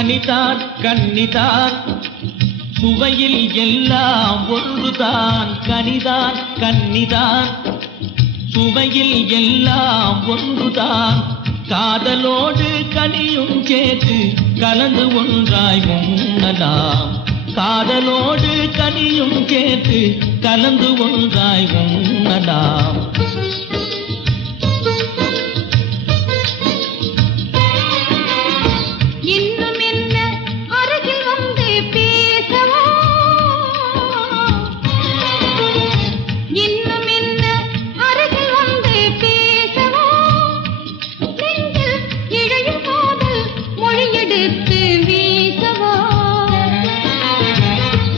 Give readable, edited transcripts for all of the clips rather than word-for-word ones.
கனிதான் கன்னிதான் சுவையில் எல்லாம் ஒன்றுதான். கனிதான் கன்னிதான் சுவையில் எல்லாம் ஒன்றுதான். காதலோடு கனியும் சேர்த்து கலந்து ஒன்றாய் உண்ணலாம். காதலோடு கனியும் சேர்த்து கலந்து ஒன்றாய் உண்ணலாம்.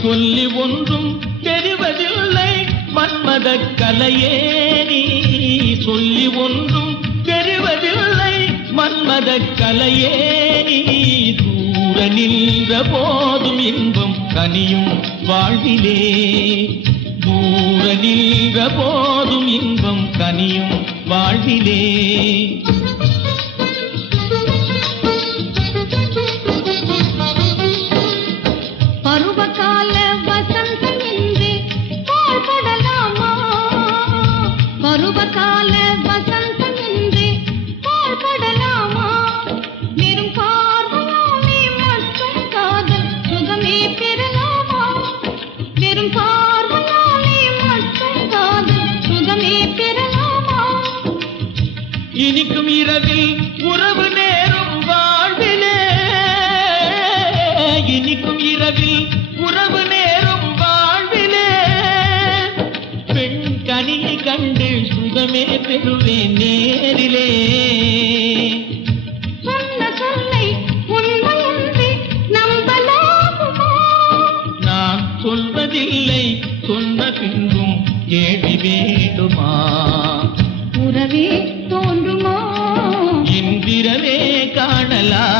சொல்லி ஒன்றும் தெரிவதில்லை மன்மத கலையே நீ. சொல்லி ஒன்றும் தெரிவதில்லை மன்மத கலையே நீ. தூர நின்ற போதும் இன்பம் கனியும் வாழ்விலே. தூர நின்ற போதும் இன்பம் கனியும் வாழ்விலே. பருவகால வசந்தம் என்று பாழ்படலாமா? பருவகால வசந்தம் என்று பாழ்படலாமா? வெறும் பார்வையாலே மட்டும் காதல் சுகமே பெறலாமா? வெறும் பார்வையாலே மட்டும் காதல் சுகமே பெறலாமா? இனிக்கும் இரவில் உறவு நேரும் வாழ்விலே. இனிக்கும் இரவில் உறவு நேரும் வாழ்விலே. பெண் கனியை கண்டு சுகமே பெறுவேன் நேரிலே. சொன்ன சொல்லை உண்மை என்று நம்பலாகுமா? நான் சொல்வதில்லை சொன்ன பின்பும் கேள்வி வேண்டுமா? உறவே தோன்றுமா? இன்றிரவே காணலாம்.